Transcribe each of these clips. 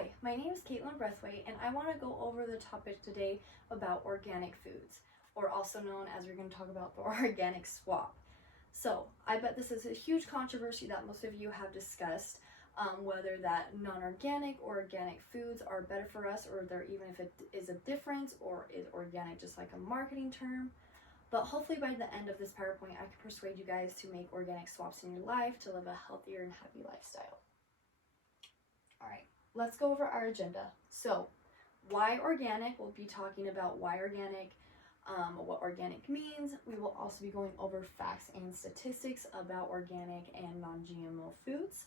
Hi, my name is Caitlin Breathwaite, and I want to go over the topic today about organic foods, or also known as we're going to talk about the organic swap. So, I bet this is a huge controversy that most of you have discussed, whether that non-organic or organic foods are better for us, or there even if it is a difference, or is organic just like a marketing term. But hopefully by the end of this PowerPoint, I can persuade you guys to make organic swaps in your life to live a healthier and happy lifestyle. All right, let's go over our agenda. So, why organic? We'll be talking about why organic, what organic means. We will also be going over facts and statistics about organic and non-GMO foods.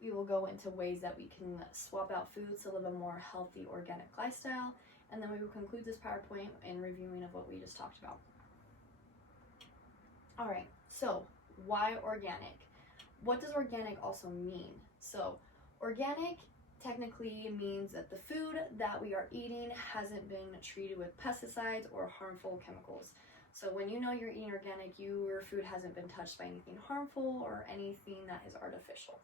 We will go into ways that we can swap out foods to live a more healthy organic lifestyle. And then we will conclude this PowerPoint in reviewing of what we just talked about. All right, so why organic? What does organic also mean? So organic technically means that the food that we are eating hasn't been treated with pesticides or harmful chemicals. So when you know you're eating organic, your food hasn't been touched by anything harmful or anything that is artificial.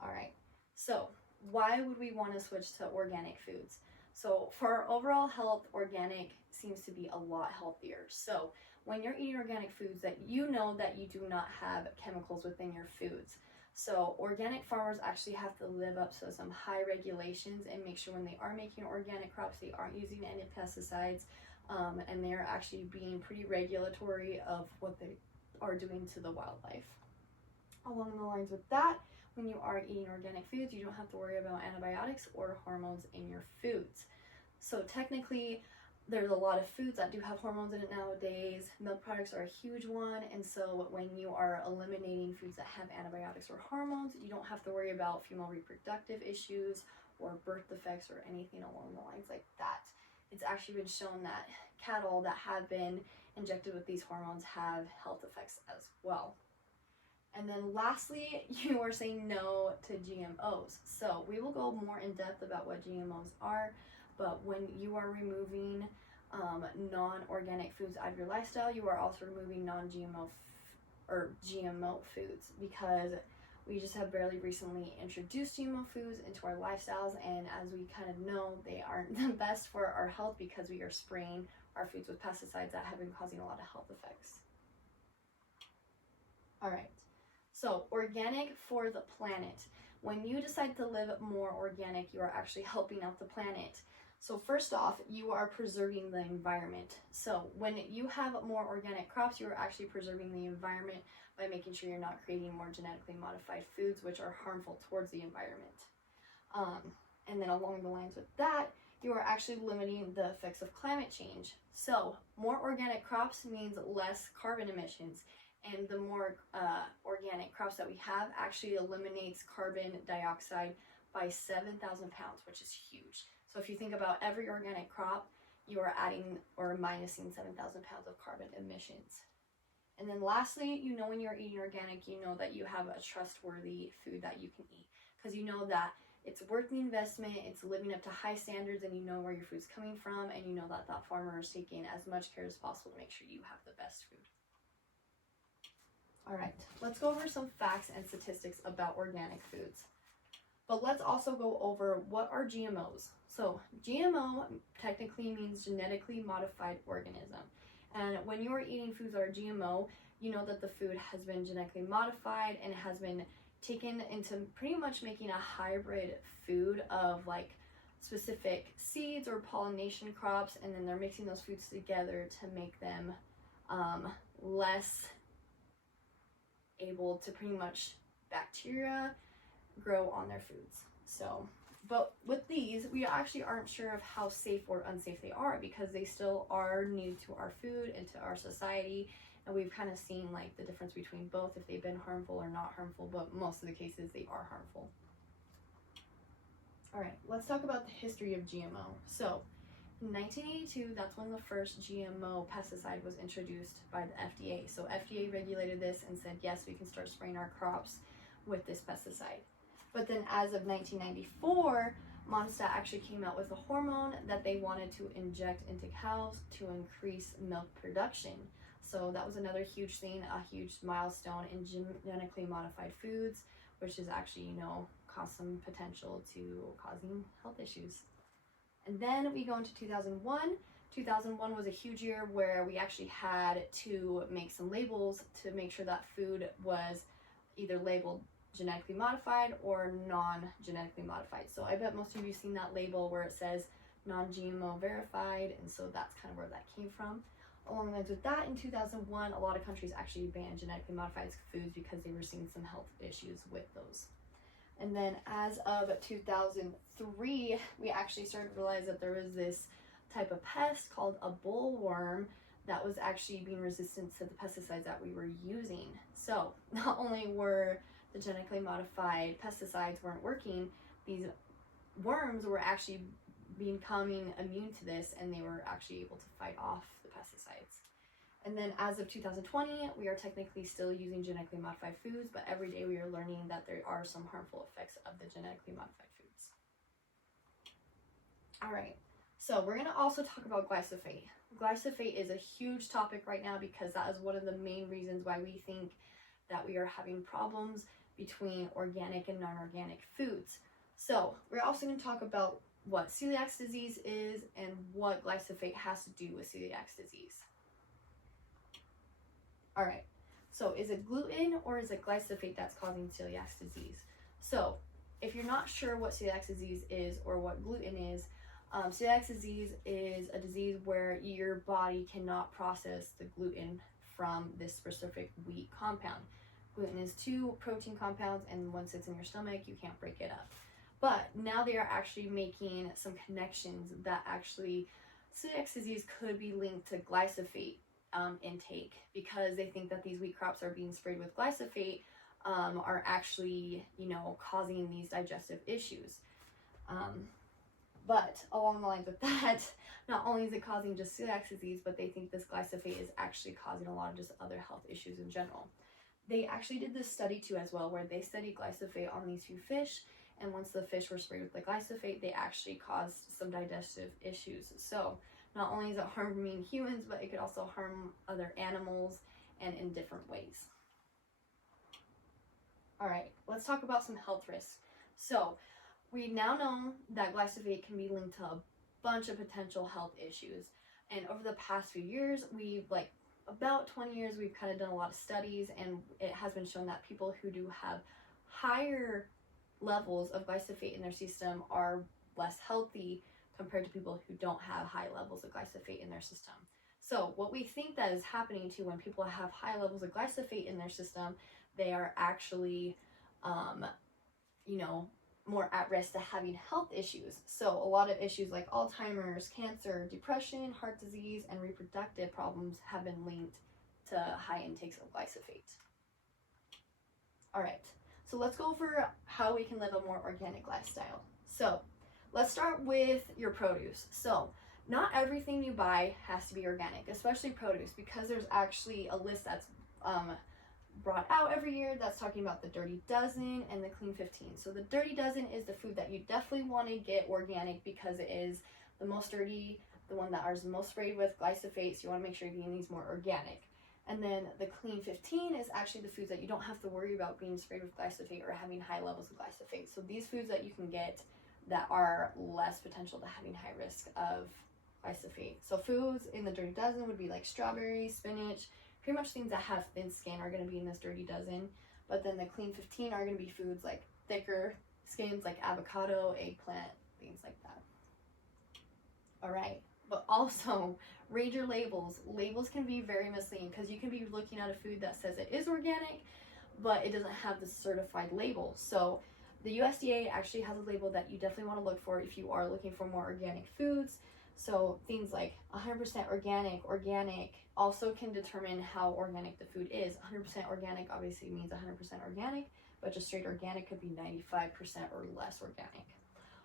All right, so why would we want to switch to organic foods? So for our overall health, organic seems to be a lot healthier. So when you're eating organic foods, that you know that you do not have chemicals within your foods. So organic farmers actually have to live up to some high regulations and make sure when they are making organic crops, they aren't using any pesticides, and they're actually being pretty regulatory of what they are doing to the wildlife. Along the lines with that, when you are eating organic foods, you don't have to worry about antibiotics or hormones in your foods. So technically, there's a lot of foods that do have hormones in it nowadays. Milk products are a huge one, and so when you are eliminating foods that have antibiotics or hormones, you don't have to worry about female reproductive issues or birth defects or anything along the lines like that. It's actually been shown that cattle that have been injected with these hormones have health effects as well. And then lastly, you are saying no to GMOs. So we will go more in depth about what GMOs are, but when you are removing non-organic foods out of your lifestyle, you are also removing non-GMO or GMO foods, because we just have barely recently introduced GMO foods into our lifestyles, and as we kind of know, they aren't the best for our health because we are spraying our foods with pesticides that have been causing a lot of health effects. All right. So organic for the planet. When you decide to live more organic, you are actually helping out the planet. So first off, you are preserving the environment. So when you have more organic crops, you are actually preserving the environment by making sure you're not creating more genetically modified foods, which are harmful towards the environment. And then along the lines with that, you are actually limiting the effects of climate change. So more organic crops means less carbon emissions. And the more organic crops that we have actually eliminates carbon dioxide by 7,000 pounds, which is huge. So if you think about every organic crop, you are adding or minusing 7,000 pounds of carbon emissions. And then lastly, you know when you're eating organic, you know that you have a trustworthy food that you can eat, because you know that it's worth the investment, it's living up to high standards, and you know where your food's coming from, and you know that that farmer is taking as much care as possible to make sure you have the best food. All right, let's go over some facts and statistics about organic foods. But let's also go over what are GMOs. So GMO technically means genetically modified organism. And when you are eating foods that are GMO, you know that the food has been genetically modified and has been taken into pretty much making a hybrid food of like specific seeds or pollination crops, and then they're mixing those foods together to make them less able to pretty much bacteria grow on their foods. So, but with these, we actually aren't sure of how safe or unsafe they are, because they still are new to our food and to our society, and we've kind of seen like the difference between both, if they've been harmful or not harmful, but most of the cases they are harmful. All right, let's talk about the history of GMO. So in 1982, that's when the first GMO pesticide was introduced by the FDA. So FDA regulated this and said, yes, we can start spraying our crops with this pesticide. But then as of 1994, Monsta actually came out with a hormone that they wanted to inject into cows to increase milk production. So that was another huge thing, a huge milestone in genetically modified foods, which is actually, cause some potential to causing health issues. And then we go into 2001. 2001 was a huge year where we actually had to make some labels to make sure that food was either labeled genetically modified or non-genetically modified. So I bet most of you have seen that label where it says non-GMO verified, and so that's kind of where that came from. Along with that, in 2001, a lot of countries actually banned genetically modified foods because they were seeing some health issues with those. And then as of 2003, we actually started to realize that there was this type of pest called a bollworm that was actually being resistant to the pesticides that we were using. So not only were the genetically modified pesticides weren't working, these worms were actually becoming immune to this, and they were actually able to fight off the pesticides. And then as of 2020, we are technically still using genetically modified foods, but every day we are learning that there are some harmful effects of the genetically modified foods. All right, so we're gonna also talk about glyphosate. Glyphosate is a huge topic right now because that is one of the main reasons why we think that we are having problems between organic and non-organic foods. So we're also going to talk about what celiac disease is and what glyphosate has to do with celiac disease. All right, so is it gluten or is it glyphosate that's causing celiac disease? So if you're not sure what celiac disease is or what gluten is, celiac disease is a disease where your body cannot process the gluten from this specific wheat compound. Gluten is 2 protein compounds, and once it's in your stomach, you can't break it up. But now they are actually making some connections that actually celiac disease could be linked to glyphosate intake, because they think that these wheat crops are being sprayed with glyphosate are actually, causing these digestive issues. But along the lines with that, not only is it causing just celiac disease, but they think this glyphosate is actually causing a lot of just other health issues in general. They actually did this study too as well, where they studied glyphosate on these few fish, and once the fish were sprayed with the glyphosate, they actually caused some digestive issues. So not only is it harming humans, but it could also harm other animals and in different ways. All right, let's talk about some health risks. So we now know that glyphosate can be linked to a bunch of potential health issues. And over the past few years, about 20 years, we've kind of done a lot of studies, and it has been shown that people who do have higher levels of glyphosate in their system are less healthy compared to people who don't have high levels of glyphosate in their system. So what we think that is happening to when people have high levels of glyphosate in their system, they are actually, more at risk to having health issues. So a lot of issues like Alzheimer's, cancer, depression, heart disease, and reproductive problems have been linked to high intakes of glyphosate. All right, so let's go over how we can live a more organic lifestyle. So let's start with your produce. So not everything you buy has to be organic, especially produce, because there's actually a list that's brought out every year that's talking about the Dirty Dozen and the Clean 15. So the Dirty Dozen is the food that you definitely want to get organic because it is the most dirty, the one that is most sprayed with glyphosate, so you want to make sure you're getting these more organic. And then the Clean 15 is actually the foods that you don't have to worry about being sprayed with glyphosate or having high levels of glyphosate. So these foods that you can get that are less potential to having high risk of glyphosate. So foods in the Dirty Dozen would be like strawberries, spinach, pretty much things that have thin skin are going to be in this Dirty Dozen. But then the Clean 15 are going to be foods like thicker skins like avocado, eggplant, things like that. All right, but also read your labels. Labels can be very misleading because you can be looking at a food that says it is organic, but it doesn't have the certified label. So the USDA actually has a label that you definitely want to look for if you are looking for more organic foods. So things like 100% organic also can determine how organic the food is. 100% organic obviously means 100% organic, but just straight organic could be 95% or less organic.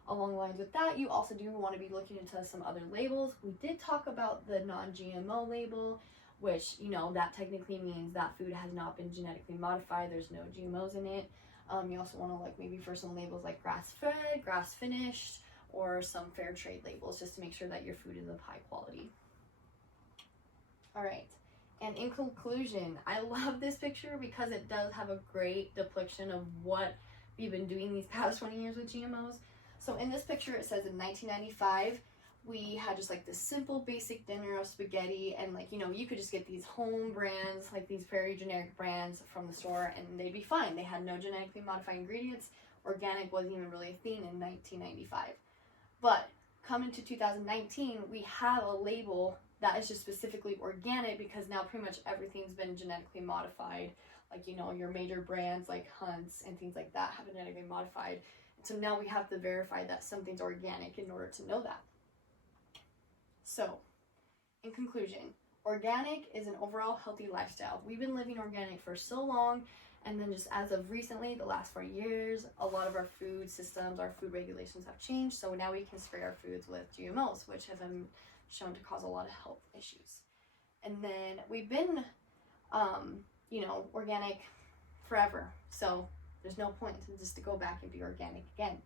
Along the lines with that, you also do want to be looking into some other labels. We did talk about the non-GMO label, which, that technically means that food has not been genetically modified. There's no GMOs in it. You also want to look maybe for some labels like grass-fed, grass-finished, or some fair trade labels just to make sure that your food is of high quality. All right, and in conclusion, I love this picture because it does have a great depiction of what we've been doing these past 20 years with GMOs. So in this picture, it says in 1995, we had just like this simple basic dinner of spaghetti, and like, you know, you could just get these home brands, like these very generic brands from the store, and they'd be fine. They had no genetically modified ingredients. Organic wasn't even really a thing in 1995. But coming to 2019, we have a label that is just specifically organic, because now pretty much everything's been genetically modified. Like, you know, your major brands like Hunt's and things like that have been genetically modified. So now we have to verify that something's organic in order to know that. So, in conclusion, organic is an overall healthy lifestyle. We've been living organic for so long, and then just as of recently, the last 4 years, a lot of our food systems, our food regulations have changed, so now we can spray our foods with GMOs, which have been shown to cause a lot of health issues. And then we've been, you know, organic forever, so there's no point to go back and be organic again.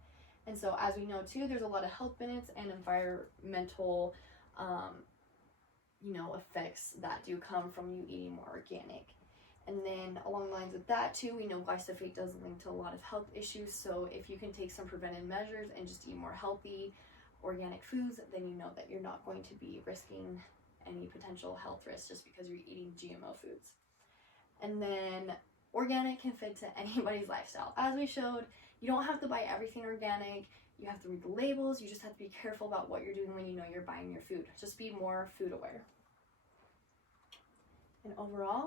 And so as we know too, there's a lot of health benefits and environmental you know, effects that do come from you eating more organic. And then along the lines of that too, we know glyphosate does link to a lot of health issues. So if you can take some preventive measures and just eat more healthy organic foods, then you know that you're not going to be risking any potential health risks just because you're eating GMO foods. And then organic can fit to anybody's lifestyle. As we showed, you don't have to buy everything organic. You have to read the labels. You just have to be careful about what you're doing when you know you're buying your food. Just be more food aware. And overall,